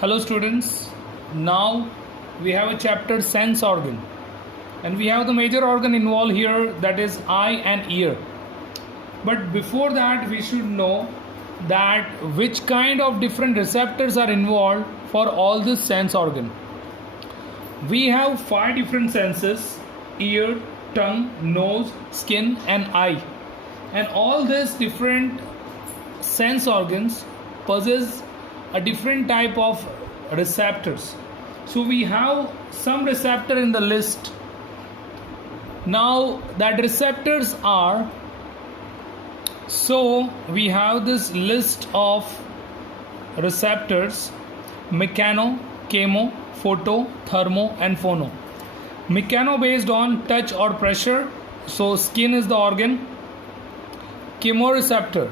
Hello students, now we have a chapter sense organ and we have the major organ involved here, that is eye and ear. But before that we should know that which kind of different receptors are involved for all this sense organ. We have 5 different senses: ear, tongue, nose, skin and eye. And all these different sense organs possess a different type of receptors. So we have some receptor in the list. Now that receptors are, so we have this list of receptors: mechano, chemo, photo, thermo and phono. Mechano based on touch or pressure, so skin is the organ. Chemoreceptor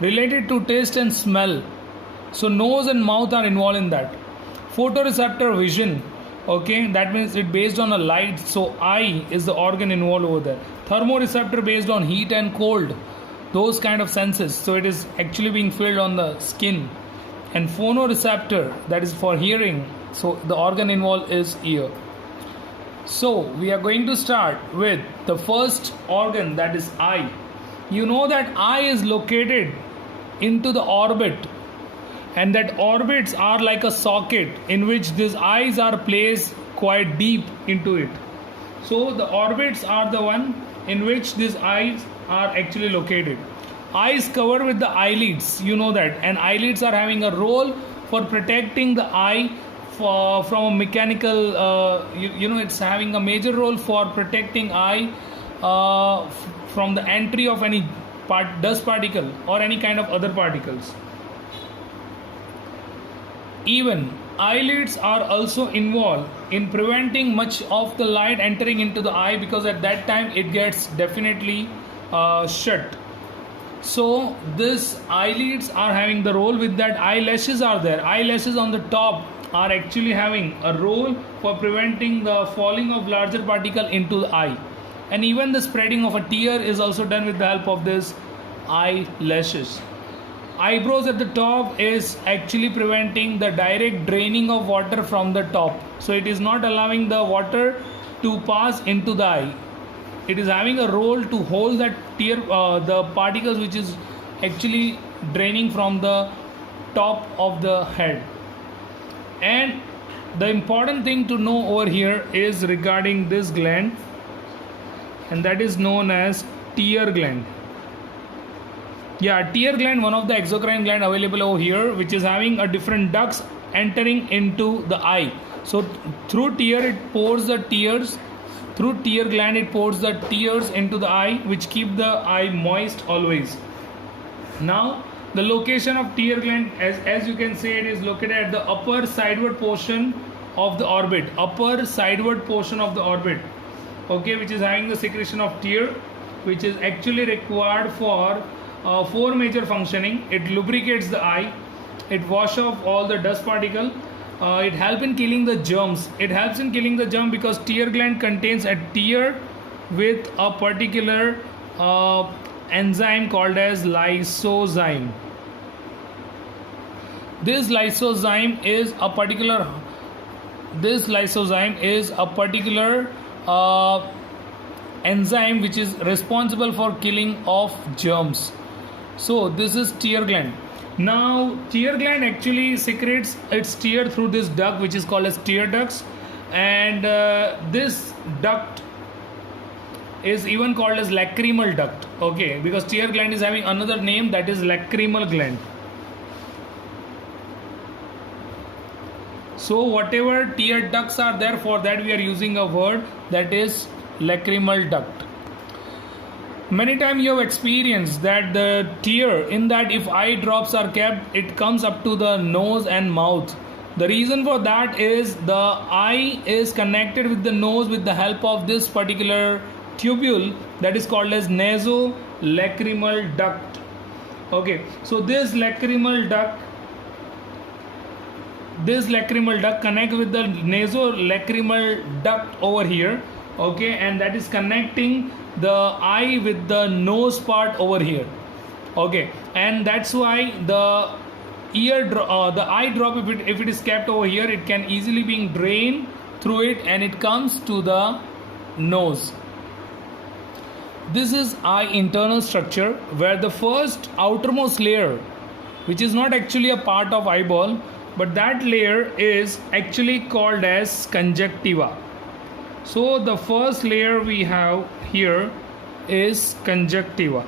related to taste and smell, so nose and mouth are involved in that. Photoreceptor vision, okay, that means it based on a light, so eye is the organ involved over there. Thermoreceptor based on heat and cold, those kind of senses, so it is actually being filled on the skin. And phonoreceptor, that is for hearing, so the organ involved is ear. So we are going to start with the first organ, that is eye. You know that eye is located into the orbit, and that orbits are like a socket in which these eyes are placed quite deep into it. So the orbits are the one in which these eyes are actually located. Eyes covered with the eyelids, you know that, and eyelids are having a role for protecting the eye from a mechanical, it's having a major role for protecting eye from the entry of any dust particle or any kind of other particles. Even eyelids are also involved in preventing much of the light entering into the eye, because at that time it gets definitely shut. So this eyelids are having the role. With that, eyelashes are there. Eyelashes on the top are actually having a role for preventing the falling of larger particle into the eye. And even the spreading of a tear is also done with the help of this eyelashes. Eyebrows at the top is actually preventing the direct draining of water from the top, so it is not allowing the water to pass into the eye. It is having a role to hold that tear, the particles which is actually draining from the top of the head. And the important thing to know over here is regarding this gland, and that is known as tear gland. Yeah, tear gland, one of the exocrine gland available over here, which is having a different ducts entering into the eye. So through tear it pours the tears, through tear gland it pours the tears into the eye, which keep the eye moist always. Now the location of tear gland, as you can see, it is located at the upper sideward portion of the orbit, okay, which is having the secretion of tear, which is actually required for 4 major functioning. It lubricates the eye, it washes off all the dust particle, it helps in killing the germs. Because tear gland contains a tear with a particular enzyme called as lysozyme. This lysozyme is a particular enzyme which is responsible for killing of germs. So this is tear gland. Now tear gland actually secretes its tear through this duct, which is called as tear ducts, and this duct is even called as lacrimal duct, okay, because tear gland is having another name, that is lacrimal gland. So whatever tear ducts are there, for that we are using a word, that is lacrimal duct. Many times you have experienced that the tear, in that if eye drops are kept, it comes up to the nose and mouth. The reason for that is the eye is connected with the nose with the help of this particular tubule, that is called as nasolacrimal duct. Okay, so this lacrimal duct connect with the nasolacrimal duct over here, okay, and that is connecting the eye with the nose part over here. Okay, and that's why the the eye drop, if it is kept over here, it can easily being drained through it and it comes to the nose. This is eye internal structure, where the first outermost layer, which is not actually a part of eyeball, but that layer is actually called as conjunctiva. So the first layer we have here is conjunctiva.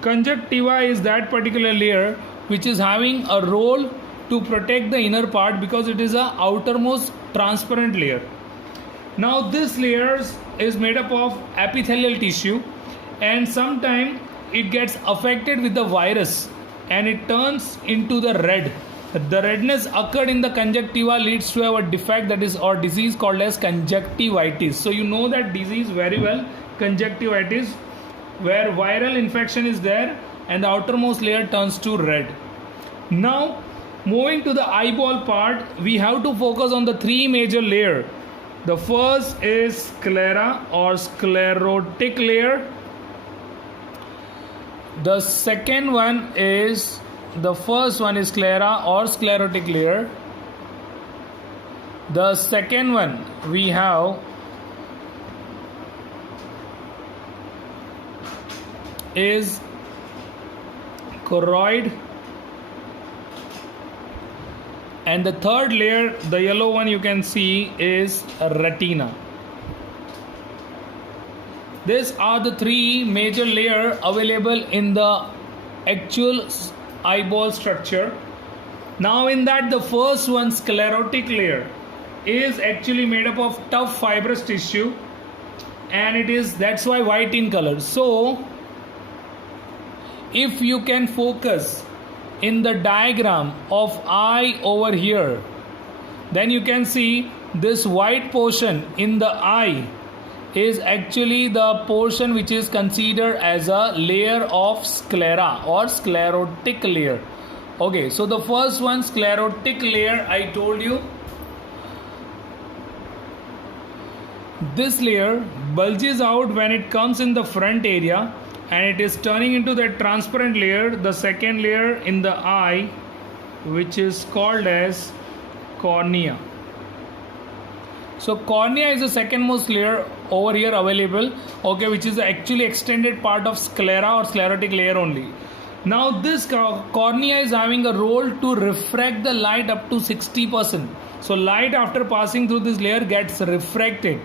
Conjunctiva is that particular layer which is having a role to protect the inner part, because it is a outermost transparent layer. Now this layer is made up of epithelial tissue, and sometimes it gets affected with the virus and it turns into the red. The redness occurred in the conjunctiva leads to a defect, that is, or disease called as conjunctivitis. So you know that disease very well, conjunctivitis, where viral infection is there and the outermost layer turns to red. Now moving to the eyeball part, we have to focus on the three major layers. The first is sclera or sclerotic layer. The second one is, the first one is sclera or sclerotic layer. The second one we have is choroid, and the third layer, the yellow one you can see, is retina. These are the three major layers available in the actual eyeball structure. Now in that, the first one, sclerotic layer, is actually made up of tough fibrous tissue, and that's why white in color. So if you can focus in the diagram of eye over here, then you can see this white portion in the eye is actually the portion which is considered as a layer of sclera or sclerotic layer. Okay, so the first one, sclerotic layer, I told you, this layer bulges out when it comes in the front area and it is turning into the transparent layer, the second layer in the eye, which is called as cornea. So cornea is the second most layer over here available, okay, which is the actually extended part of sclera or sclerotic layer only. Now this cornea is having a role to refract the light up to 60%. So light after passing through this layer gets refracted,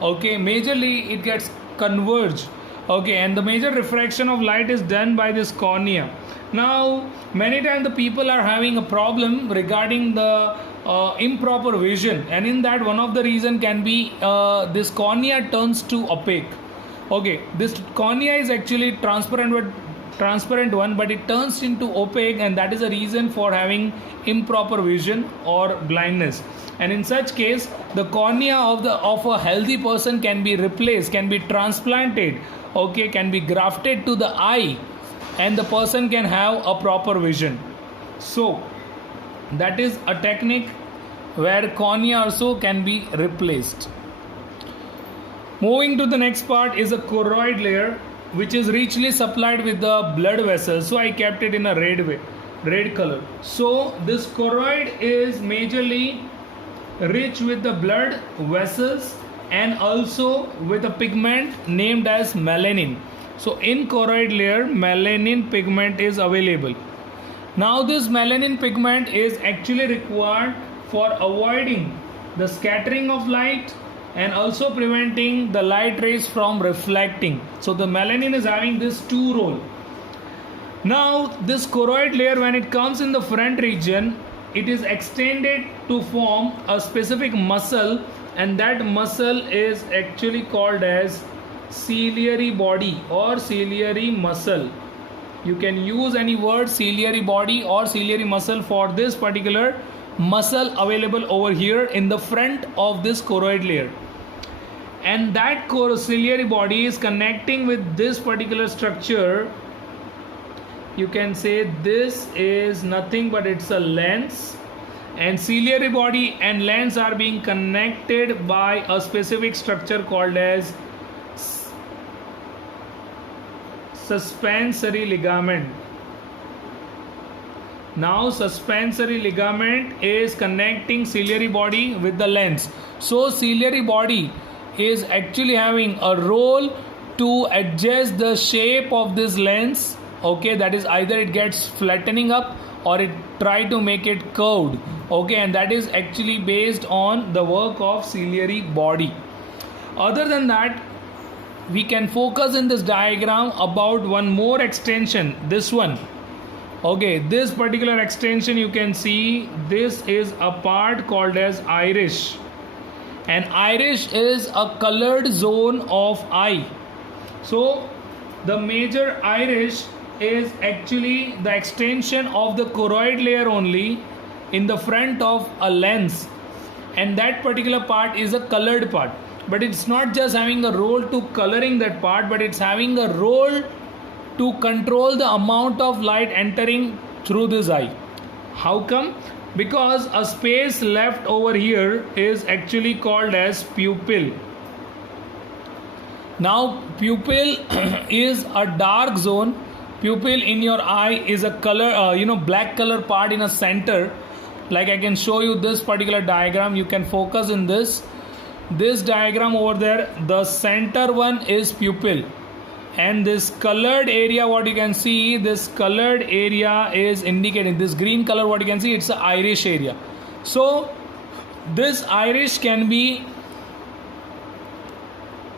okay, majorly it gets converged. Okay, and the major refraction of light is done by this cornea. Now many times the people are having a problem regarding the improper vision, and in that one of the reason can be this cornea turns to opaque. Okay, this cornea is actually transparent one, but it turns into opaque, and that is a reason for having improper vision or blindness. And in such case, the cornea of a healthy person can be replaced, can be transplanted, okay, can be grafted to the eye, and the person can have a proper vision. So that is a technique where cornea also can be replaced. Moving to the next part is a choroid layer, which is richly supplied with the blood vessels. So I kept it in a red color. So this choroid is majorly rich with the blood vessels and also with a pigment named as melanin. So in choroid layer, melanin pigment is available. Now this melanin pigment is actually required for avoiding the scattering of light and also preventing the light rays from reflecting. So the melanin is having this two role. Now this choroid layer, when it comes in the front region, it is extended to form a specific muscle, and that muscle is actually called as ciliary body or ciliary muscle. You can use any word, ciliary body or ciliary muscle, for this particular muscle available over here in the front of this choroid layer. And that ciliary body is connecting with this particular structure. You can say this is nothing but it's a lens, and ciliary body and lens are being connected by a specific structure called as suspensory ligament. Now suspensory ligament is connecting ciliary body with the lens. So ciliary body is actually having a role to adjust the shape of this lens. Okay, that is either it gets flattening up or it try to make it curved. Okay, and that is actually based on the work of ciliary body. Other than that, we can focus in this diagram about one more extension, this one. Okay, this particular extension you can see, this is a part called as iris, and iris is a colored zone of eye. So the major iris is actually the extension of the choroid layer only in the front of a lens, and that particular part is a colored part. But it's not just having a role to coloring that part, but it's having a role to control the amount of light entering through this eye. How come? Because a space left over here is actually called as pupil. Now pupil is a dark zone. Pupil in your eye is a color, black color part in a center. Like I can show you this particular diagram. You can focus in this diagram over there. The center one is pupil, and this colored area, what you can see, this colored area is indicating, this green color what you can see, it's the iris area. So this iris can be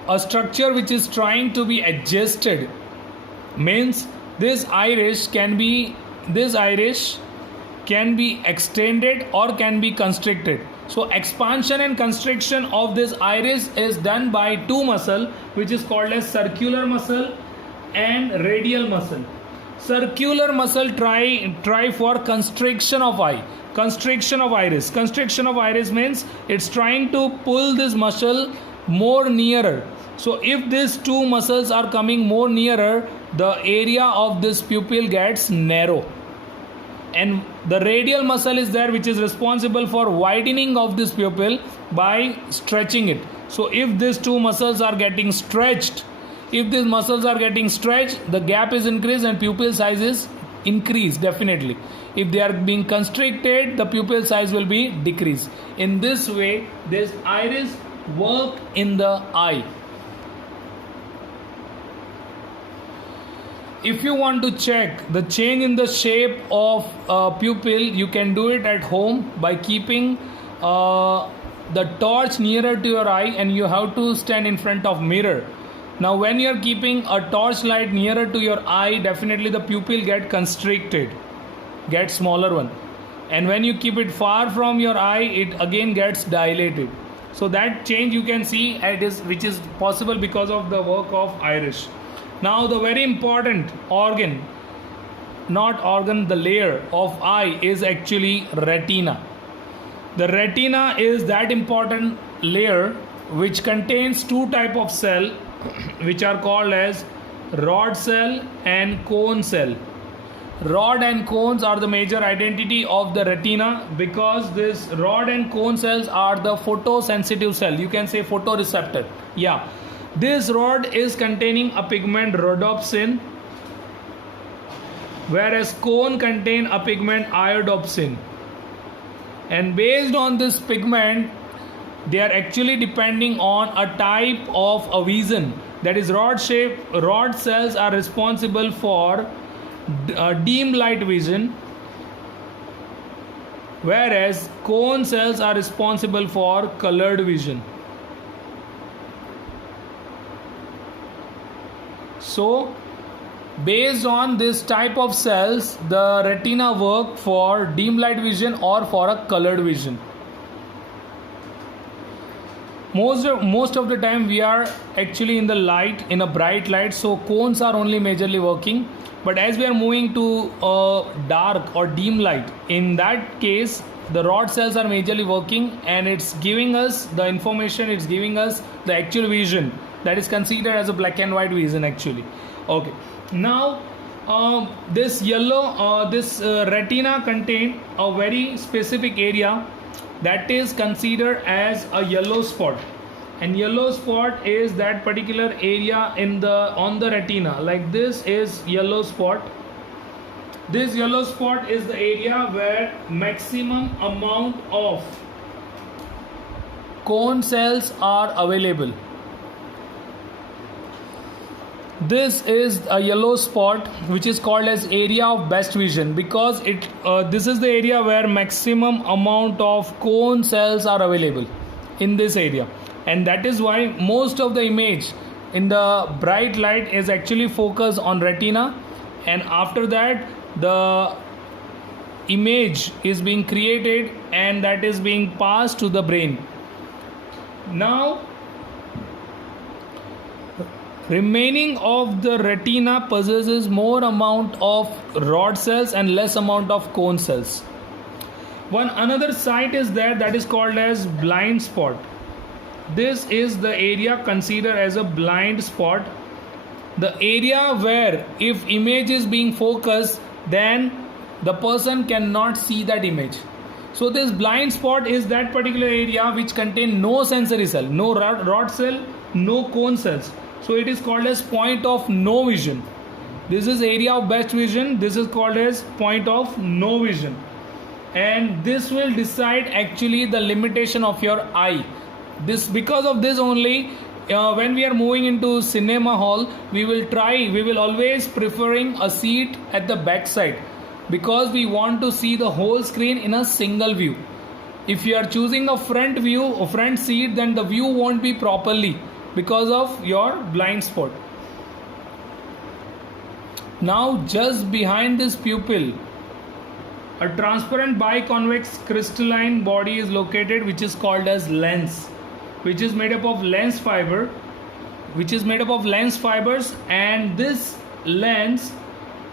a structure which is trying to be adjusted. Means this iris can be extended or can be constricted. So expansion and constriction of this iris is done by two muscle, which is called as circular muscle and radial muscle. Circular muscle try for constriction of eye, constriction of iris. Constriction of iris means it's trying to pull this muscle more nearer. So if these two muscles are coming more nearer, the area of this pupil gets narrow, and the radial muscle is there, which is responsible for widening of this pupil by stretching it. So if these two muscles are getting stretched, the gap is increased and pupil size is increased definitely. If they are being constricted, the pupil size will be decreased. In this way, this iris work in the eye. If you want to check the change in the shape of pupil, you can do it at home by keeping the torch nearer to your eye, and you have to stand in front of mirror. Now when you are keeping a torch light nearer to your eye, definitely the pupil get constricted, get smaller one, and when you keep it far from your eye, it again gets dilated. So that change you can see, which is possible because of the work of iris. Now the very important the layer of eye is actually retina. The retina is that important layer which contains two type of cell, which are called as rod cell and cone cell. Rod and cones are the major identity of the retina, because this rod and cone cells are the photosensitive cell. You can say photoreceptor. Yeah. This rod is containing a pigment rhodopsin, whereas cone contain a pigment iodopsin. And based on this pigment, they are actually depending on a type of a vision. That is, rod cells are responsible for dim light vision, whereas cone cells are responsible for colored vision. So based on this type of cells, the retina work for dim light vision or for a colored vision. Most of the time we are actually in a bright light, so cones are only majorly working. But as we are moving to dark or dim light, in that case the rod cells are majorly working, and it's giving us the information, it's giving us the actual vision that is considered as a black and white vision actually. Okay, now this retina contain a very specific area that is considered as a yellow spot, and yellow spot is that particular area on the retina. Like this is yellow spot, This yellow spot is the area where maximum amount of cone cells are available. This is a yellow spot which is called as area of best vision, because this is the area where maximum amount of cone cells are available in this area, and that is why most of the image in the bright light is actually focused on retina, and after that the image is being created and that is being passed to the brain. Now remaining of the retina possesses more amount of rod cells and less amount of cone cells. One another site is there that is called as blind spot. This is the area considered as a blind spot, the area where if image is being focused then the person cannot see that image. So this blind spot is that particular area which contain no sensory cell, no rod cell, no cone cells. So it is called as point of no vision. This is area of best vision. This is called as point of no vision. And this will decide actually the limitation of your eye. This because of this only when we are moving into cinema hall, we will always preferring a seat at the back side, because we want to see the whole screen in a single view. If you are choosing a front view or front seat, then the view won't be properly because of your blind spot. Now just behind this pupil, a transparent biconvex crystalline body is located, which is called as lens, which is made up of lens fibers, and this lens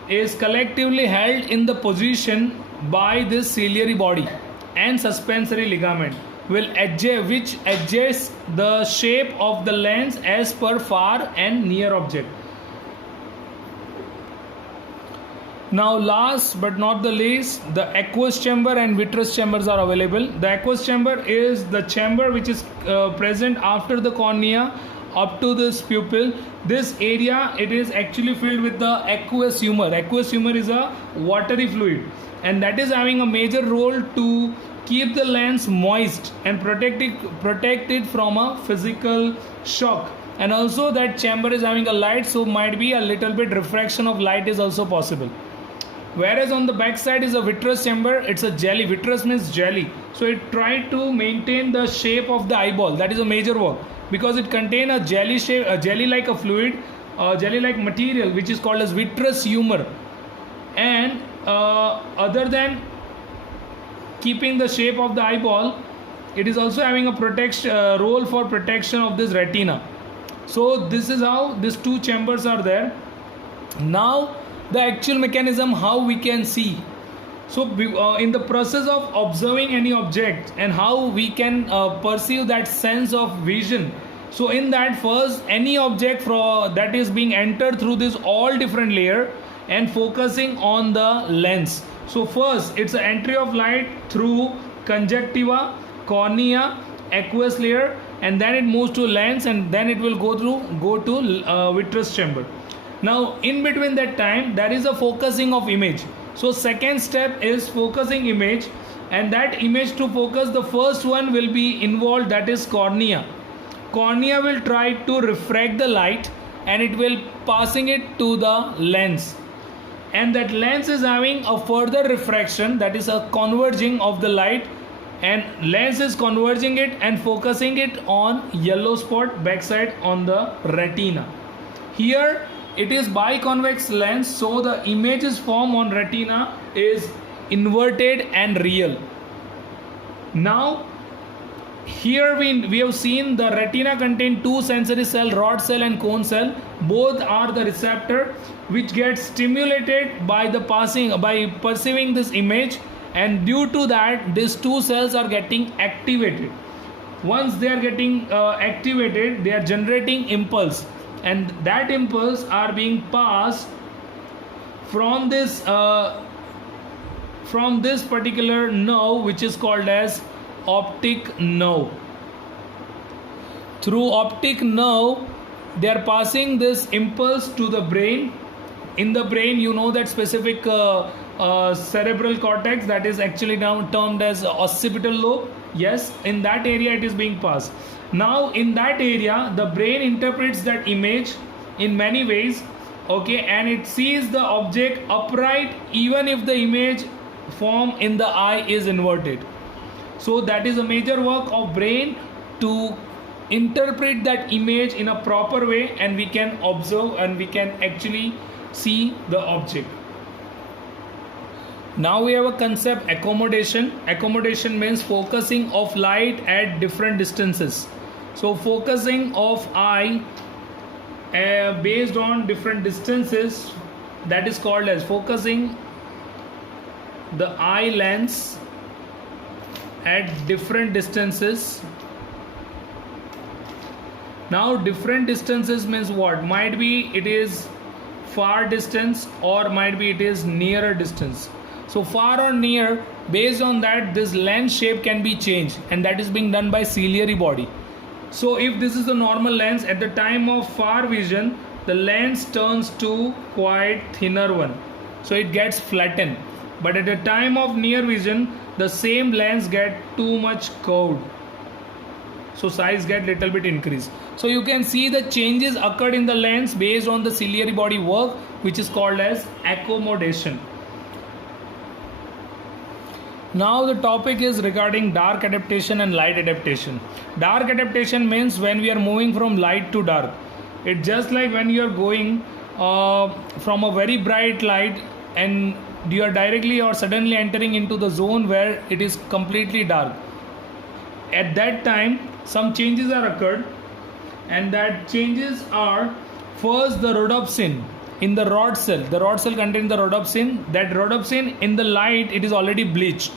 is collectively held in the position by this ciliary body and suspensory ligament which adjusts the shape of the lens as per far and near object. Now last but not the least, the aqueous chamber and vitreous chambers are available. The aqueous chamber is the chamber which is present after the cornea up to this pupil. This area, it is actually filled with the aqueous humor. Aqueous humor is a watery fluid, and that is having a major role to keep the lens moist and protect it from a physical shock. And also that chamber is having a light, so might be a little bit refraction of light is also possible. Whereas on the back side is a vitreous chamber. It's a jelly. Vitreous means jelly, so it tried to maintain the shape of the eyeball. That is a major work, because it contains a jelly shape, a jelly like a fluid, a jelly like material which is called as vitreous humor. And other than keeping the shape of the eyeball, it is also having a role for protection of this retina. So this is how these two chambers are there. Now the actual mechanism how we can see. So in the process of observing any object and how we can perceive that sense of vision, so in that first any object that is being entered through this all different layer and focusing on the lens. So first it's an entry of light through conjunctiva, cornea, aqueous layer, and then it moves to lens, and then it will go to vitreous chamber. Now in between that time there is a focusing of image. So second step is focusing image, and that image to focus, the first one will be involved, that is cornea. Cornea will try to refract the light and it will passing it to the lens, and that lens is having a further refraction, that is a converging of the light, and lens is converging it and focusing it on yellow spot backside on the retina. Here it is biconvex lens, so the images formed on retina is inverted and real. Now here we have seen the retina contain two sensory cell, rod cell and cone cell. Both are the receptor which gets stimulated by perceiving this image, and due to that these two cells are getting activated. Once they are getting activated, they are generating impulse, and that impulse are being passed from this particular nerve which is called as optic nerve. Through optic nerve they are passing this impulse to the brain, in the brain, you know that specific cerebral cortex that is actually now termed as occipital lobe. Yes, in that area it is being passed. Now in that area the brain interprets that image in many ways, okay, and it sees the object upright even if the image form in the eye is inverted. So that is a major work of brain to interpret that image in a proper way, and we can observe and we can actually see the object. Now we have a concept accommodation. Accommodation means focusing of light at different distances. So focusing of eye based on different distances, that is called as focusing the eye lens at different distances. Now different distances means what? Might be it is far distance or might be it is nearer distance. So far or near, based on that this lens shape can be changed, and that is being done by ciliary body. So if this is the normal lens, at the time of far vision the lens turns to quite thinner one, so it gets flattened. But at the time of near vision the same lens get too much curved, so size get little bit increased. So you can see the changes occurred in the lens based on the ciliary body work, which is called as accommodation. Now the topic is regarding dark adaptation and light adaptation. Dark adaptation means when we are moving from light to dark. It's just like when you are going from a very bright light and you are directly or suddenly entering into the zone where it is completely dark. At that time some changes are occurred, and that changes are first the rhodopsin in the rod cell. The rod cell contains the rhodopsin. That rhodopsin in the light it is already bleached.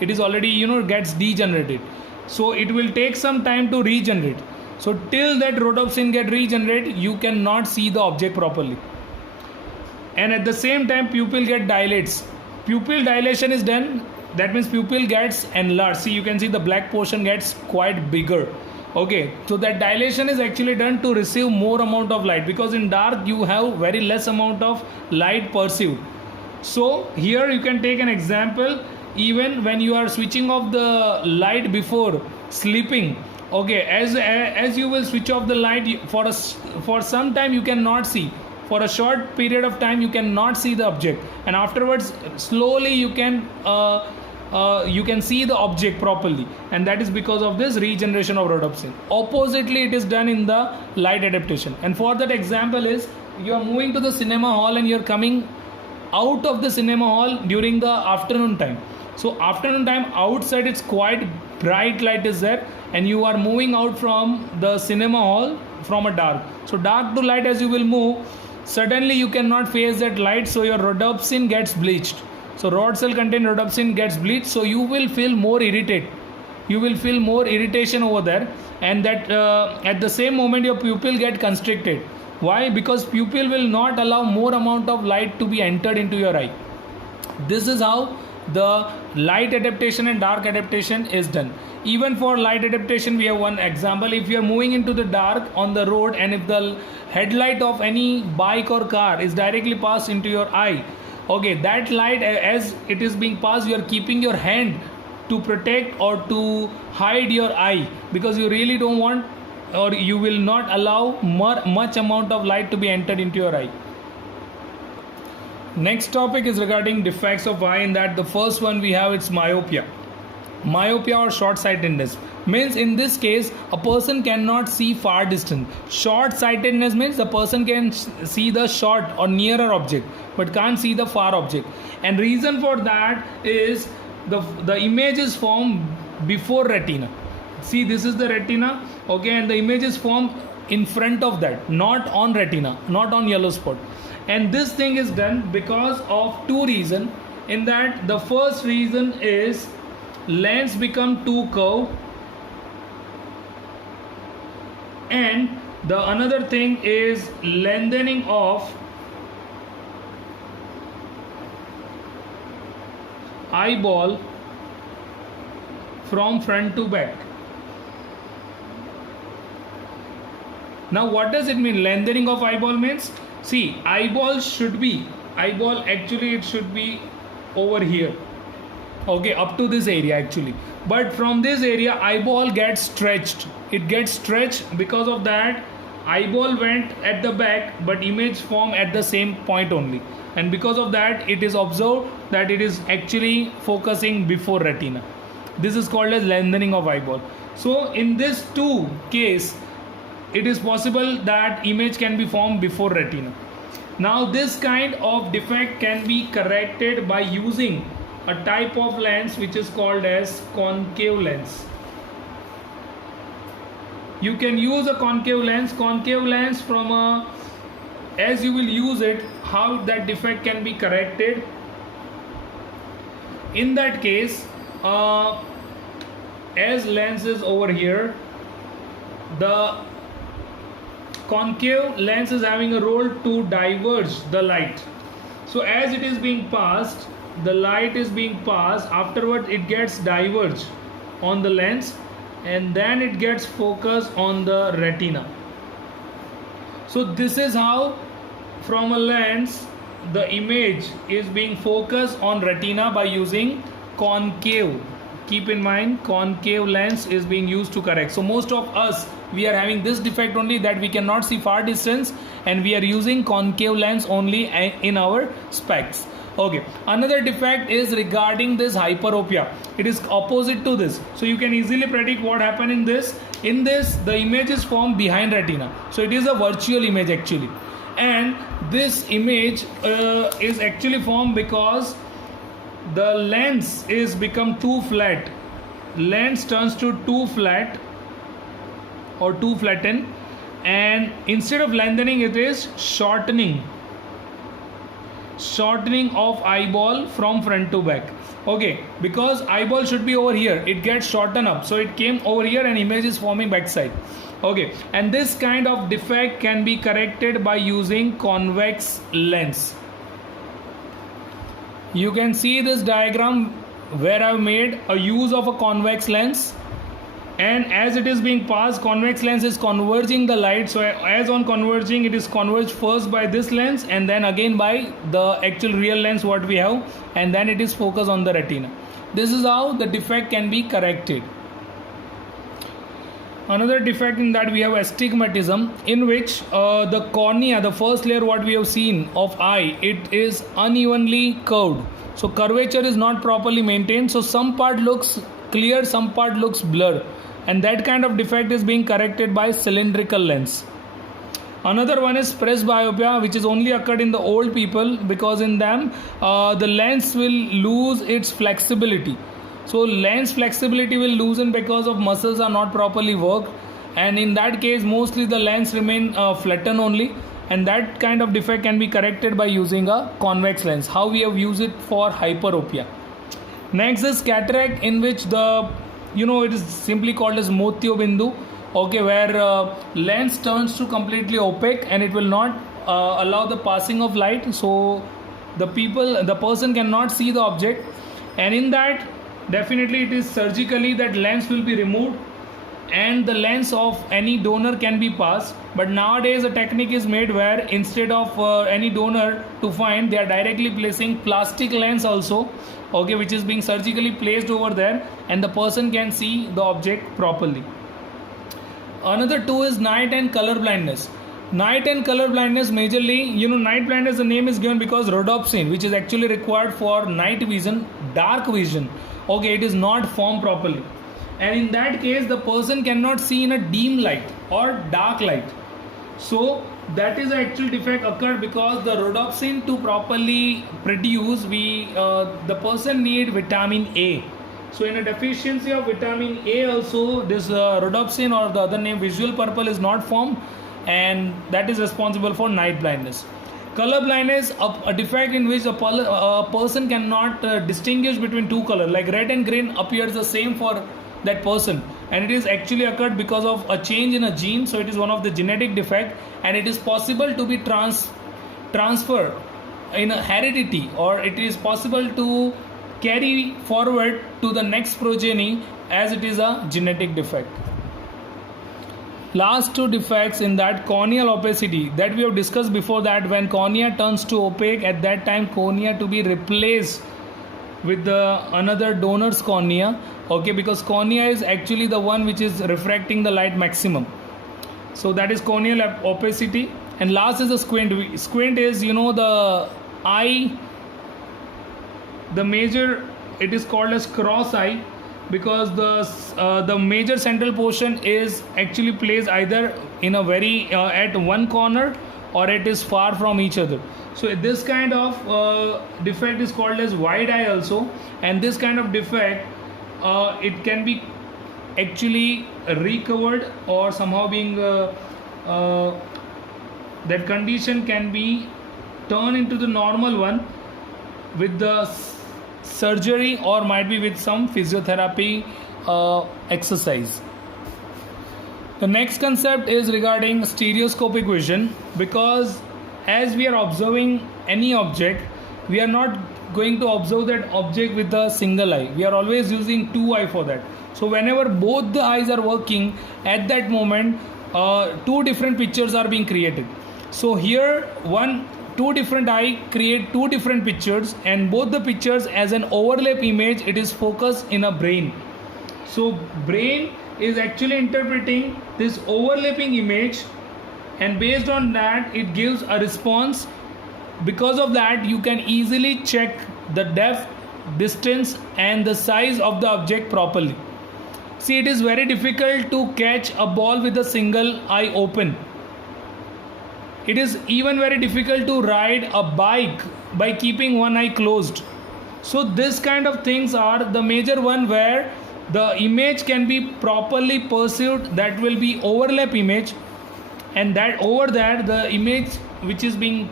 It is already gets degenerated. So it will take some time to regenerate. So till that rhodopsin get regenerated, you cannot see the object properly. And at the same time pupil get dilates. Pupil dilation is done. That means pupil gets enlarged. See, you can see the black portion gets quite bigger. Okay, so that dilation is actually done to receive more amount of light, because in dark you have very less amount of light perceived. So here you can take an example. Even when you are switching off the light before sleeping, okay, as you will switch off the light for some time you cannot see. For a short period of time you cannot see the object, and afterwards slowly you can see the object properly, and that is because of this regeneration of rhodopsin. Oppositely it is done in the light adaptation, and for that example is you are moving to the cinema hall and you are coming out of the cinema hall during the afternoon time. So afternoon time outside it's quite bright light is there, and you are moving out from the cinema hall from a dark. So dark to light, as you will move, suddenly you cannot face that light, so your rhodopsin gets bleached. So rod cell contained rhodopsin gets bleached, so you will feel more irritated. You will feel more irritation over there, and that at the same moment your pupil get constricted. Why? Because pupil will not allow more amount of light to be entered into your eye. This is how the light adaptation and dark adaptation is done. Even for light adaptation we have one example. If you are moving into the dark on the road, and if the headlight of any bike or car is directly passed into your eye, okay, that light as it is being passed, you are keeping your hand to protect or to hide your eye, because you really don't want, or you will not allow much amount of light to be entered into your eye. Next topic is regarding defects of eye. In that the first one we have, it's myopia. Myopia or short sightedness means in this case a person cannot see far distance. Short sightedness means the person can see the short or nearer object but can't see the far object, and reason for that is the image is formed before retina. See, this is the retina, okay, and the image is formed in front of that, not on retina, not on yellow spot. And this thing is done because of two reasons. In that the first reason is lens become too curved, and the another thing is lengthening of eyeball from front to back. Now what does it mean? Lengthening of eyeball means, See, eyeball actually it should be over here, okay, up to this area actually. But from this area eyeball gets stretched, it gets stretched. Because of that eyeball went at the back but image formed at the same point only, and because of that it is observed that it is actually focusing before retina. This is called as lengthening of eyeball. So in this two case it is possible that image can be formed before retina. Now this kind of defect can be corrected by using a type of lens which is called as concave lens. You can use a concave lens from a, as you will use it, how that defect can be corrected. In that case, as lens is over here, the concave lens is having a role to diverge the light. So as it is being passed, the light is being passed, afterwards it gets diverged on the lens and then it gets focused on the retina. So this is how from a lens the image is being focused on retina by using concave. Keep in mind, concave lens is being used to correct. So most of us, we are having this defect only, that we cannot see far distance, and we are using concave lens only in our specs. Okay, another defect is regarding this hyperopia. It is opposite to this. So you can easily predict what happened in this. In this, the image is formed behind retina. So it is a virtual image actually. And this image is actually formed because the lens is become too flat. Lens turns to too flat or too flattened, and instead of lengthening it is shortening of eyeball from front to back. Okay, because eyeball should be over here, it gets shortened up, so it came over here and image is forming backside. Okay, and this kind of defect can be corrected by using convex lens. You can see this diagram where I have made a use of a convex lens, and as it is being passed, convex lens is converging the light. So as on converging, it is converged first by this lens and then again by the actual real lens what we have, and then it is focused on the retina. This is how the defect can be corrected. Another defect in that we have astigmatism, in which the cornea, the first layer what we have seen of eye, it is unevenly curved. So curvature is not properly maintained. So some part looks clear, some part looks blurred, and that kind of defect is being corrected by cylindrical lens. Another one is presbyopia, which is only occurred in the old people, because in them the lens will lose its flexibility. So lens flexibility will loosen because of muscles are not properly worked, and in that case mostly the lens remain flattened only, and that kind of defect can be corrected by using a convex lens, how we have used it for hyperopia. Next is cataract, in which the it is simply called as motyobindu, okay, where lens turns to completely opaque and it will not allow the passing of light, so the person cannot see the object, and in that definitely it is surgically that lens will be removed and the lens of any donor can be passed. But nowadays a technique is made where instead of any donor to find, they are directly placing plastic lens also, okay, which is being surgically placed over there, and the person can see the object properly. Another two is night and color blindness. Night and color blindness, majorly, night blindness, the name is given because rhodopsin, which is actually required for night vision, dark vision, okay, it is not formed properly, and in that case the person cannot see in a dim light or dark light. So that is the actual defect occurred because the rhodopsin, to properly produce, the person need vitamin A. So in a deficiency of vitamin A also, this rhodopsin, or the other name visual purple, is not formed, and that is responsible for night blindness. Color blindness, a defect in which a person cannot distinguish between two colors, like red and green appears the same for that person, and it is actually occurred because of a change in a gene. So it is one of the genetic defect, and it is possible to be transferred in a heredity, or it is possible to carry forward to the next progeny as it is a genetic defect. Last two defects in that, corneal opacity, that we have discussed before, that when cornea turns to opaque, at that time cornea to be replaced with the another donor's cornea, okay, because cornea is actually the one which is refracting the light maximum. So that is corneal opacity. And last is the squint. Squint is, you know, the eye, the major, it is called as cross eye, because the major central portion is actually placed either in a very at one corner, or it is far from each other. So this kind of defect is called as wide eye also. And this kind of defect, it can be actually recovered, or somehow being that condition can be turned into the normal one with the surgery, or might be with some physiotherapy exercise. The next concept is regarding stereoscopic vision, because as we are observing any object, we are not going to observe that object with a single eye. We are always using two eyes for that. So whenever both the eyes are working, at that moment two different pictures are being created. So here two different eye create two different pictures, and both the pictures as an overlap image, it is focused in a brain. So brain is actually interpreting this overlapping image, and based on that it gives a response. Because of that, you can easily check the depth, distance and the size of the object properly. See, it is very difficult to catch a ball with a single eye open. It is even very difficult to ride a bike by keeping one eye closed. So this kind of things are the major one where the image can be properly perceived, that will be overlap image, and that over that the image which is being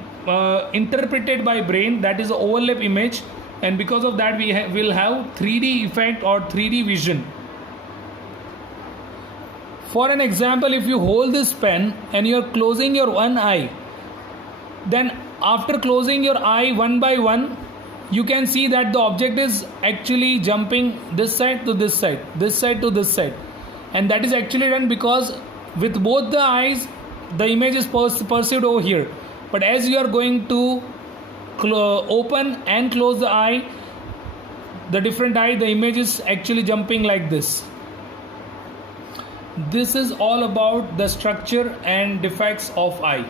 interpreted by brain, that is the overlap image. And because of that we will have 3D effect or 3D vision. For an example, if you hold this pen and you are closing your one eye, then after closing your eye one by one, you can see that the object is actually jumping this side to this side, this side to this side. And that is actually done because with both the eyes the image is perceived over here. But as you are going to open and close the eye, the different eye, the image is actually jumping like this. This is all about the structure and defects of eye.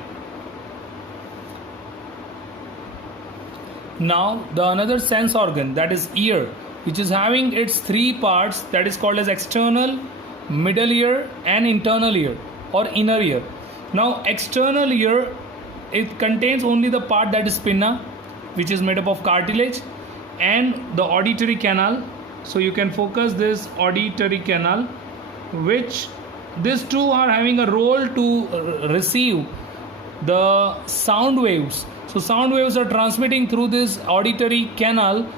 Now the another sense organ, that is ear, which is having its three parts, that is called as external, middle ear and internal ear or inner ear. Now external ear, it contains only the part that is pinna, which is made up of cartilage, and the auditory canal. So you can focus this auditory canal, which these two are having a role to receive the sound waves. So sound waves are transmitting through this auditory canal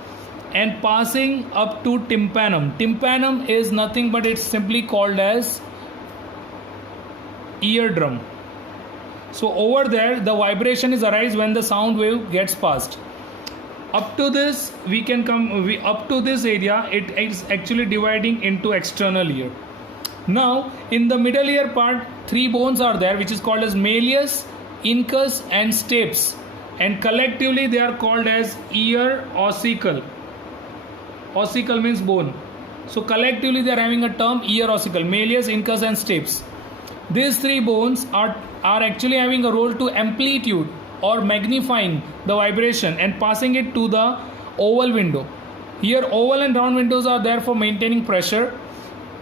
and passing up to tympanum. Tympanum is nothing but it's simply called as eardrum. So over there the vibration is arise when the sound wave gets passed. Up to this we can come up to this area, it is actually dividing into external ear. Now in the middle ear part, three bones are there, which is called as malleus, incus and stapes, and collectively they are called as ear ossicle. Ossicle means bone. So collectively they are having a term ear ossicle, malleus, incus and stapes. These three bones are actually having a role to amplitude or magnifying the vibration and passing it to the oval window. Here oval and round windows are there for maintaining pressure,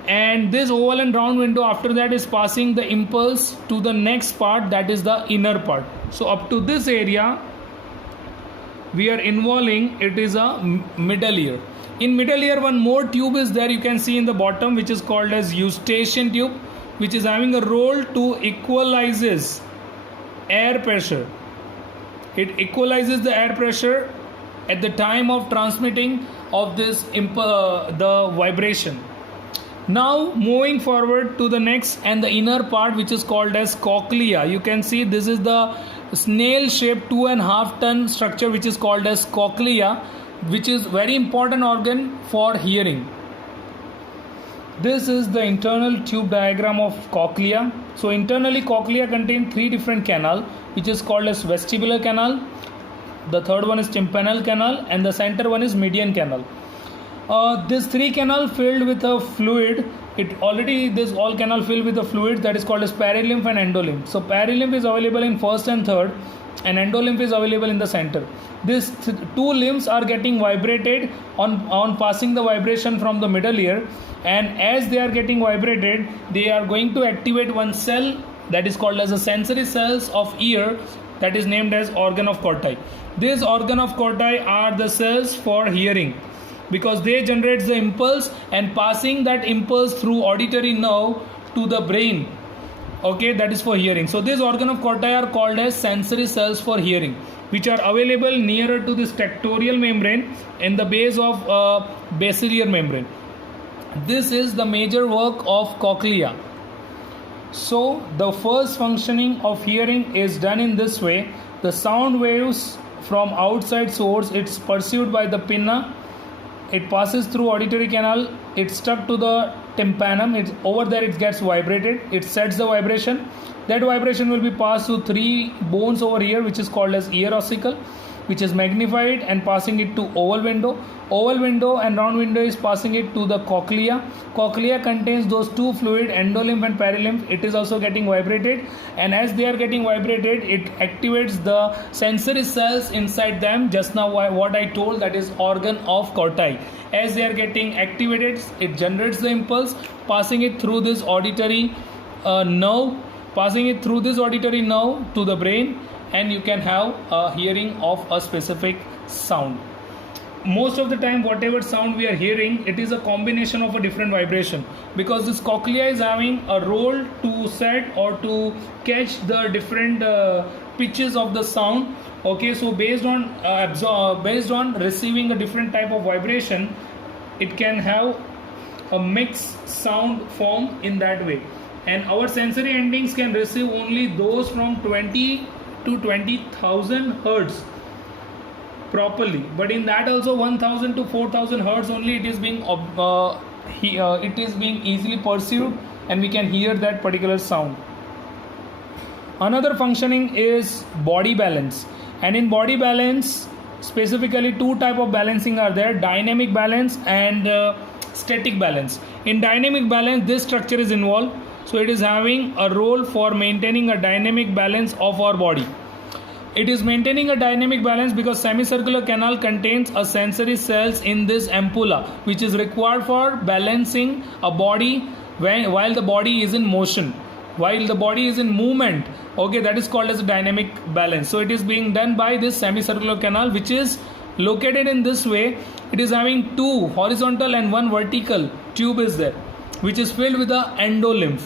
and this oval and round window after that is passing the impulse to the next part, that is the inner part. So up to this area we are involving, it is a middle ear. In middle ear one more tube is there, you can see in the bottom, which is called as eustachian tube, which is having a role to equalizes air pressure. It equalizes the air pressure at the time of transmitting of this the vibration. Now moving forward to the next and the inner part, which is called as cochlea. You can see this is the snail shaped 2.5 ton structure, which is called as cochlea, which is very important organ for hearing. This is the internal tube diagram of cochlea. So internally cochlea contains three different canal, which is called as vestibular canal. The third one is tympanal canal, and the center one is median canal. This three canal filled with a fluid. This all canal filled with a fluid that is called as perilymph and endolymph. So perilymph is available in first and third, and endolymph is available in the center. These two limbs are getting vibrated on passing the vibration from the middle ear, and as they are getting vibrated, they are going to activate one cell that is called as the sensory cells of ear, that is named as organ of Corti. These organ of Corti are the cells for hearing, because they generate the impulse and passing that impulse through auditory nerve to the brain. Okay, that is for hearing. So these organ of Corti are called as sensory cells for hearing, which are available nearer to this tectorial membrane in the base of basilar membrane. This is the major work of cochlea. So the first functioning of hearing is done in this way. The sound waves from outside source, it's pursued by the pinna, it passes through auditory canal, it's stuck to the tympanum, it's over there, it gets vibrated, it sets the vibration. That vibration will be passed through three bones over here, which is called as ear ossicle, which is magnified and passing it to oval window. Oval window and round window is passing it to the cochlea. Cochlea contains those two fluid, endolymph and perilymph. It is also getting vibrated, and as they are getting vibrated, it activates the sensory cells inside them. Just now what I told, that is organ of Corti. As they are getting activated, it generates the impulse, passing it through this auditory nerve, to the brain, and you can have a hearing of a specific sound. Most of the time, whatever sound we are hearing, it is a combination of a different vibration, because this cochlea is having a role to set or to catch the different pitches of the sound. Okay, so based on receiving a different type of vibration, it can have a mixed sound form in that way. And our sensory endings can receive only those from 20 to 20,000 hertz properly, but in that also 1000 to 4000 hertz only it is being easily perceived, and we can hear that particular sound. Another functioning is body balance, and in body balance specifically two type of balancing are there: dynamic balance and static balance. In dynamic balance, this structure is involved, so it is having a role for maintaining a dynamic balance of our body. It is maintaining a dynamic balance because semicircular canal contains a sensory cells in this ampulla, which is required for balancing a body while the body is in motion, while the body is in movement. Okay, that is called as a dynamic balance. So it is being done by this semicircular canal, which is located in this way. It is having two horizontal and one vertical tube is there, which is filled with the endolymph.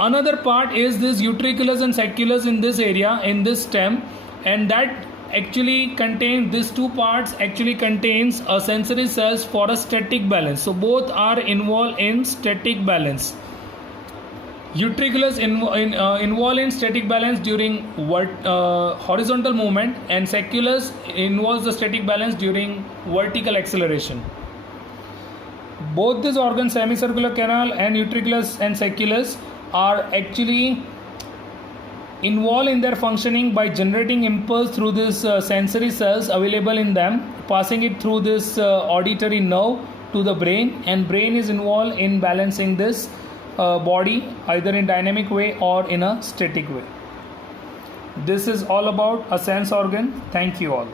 Another part is this utriculus and sacculus in this area, in this stem, and that actually contains, these two parts actually contains a sensory cells for a static balance. So both are involved in static balance. Utriculus involved in static balance during horizontal movement, and sacculus involves the static balance during vertical acceleration. Both these organs, semicircular canal and utriculus and sacculus, are actually involved in their functioning by generating impulse through this sensory cells available in them, passing it through this auditory nerve to the brain, and brain is involved in balancing this body either in dynamic way or in a static way. This is all about a sense organ. Thank you all.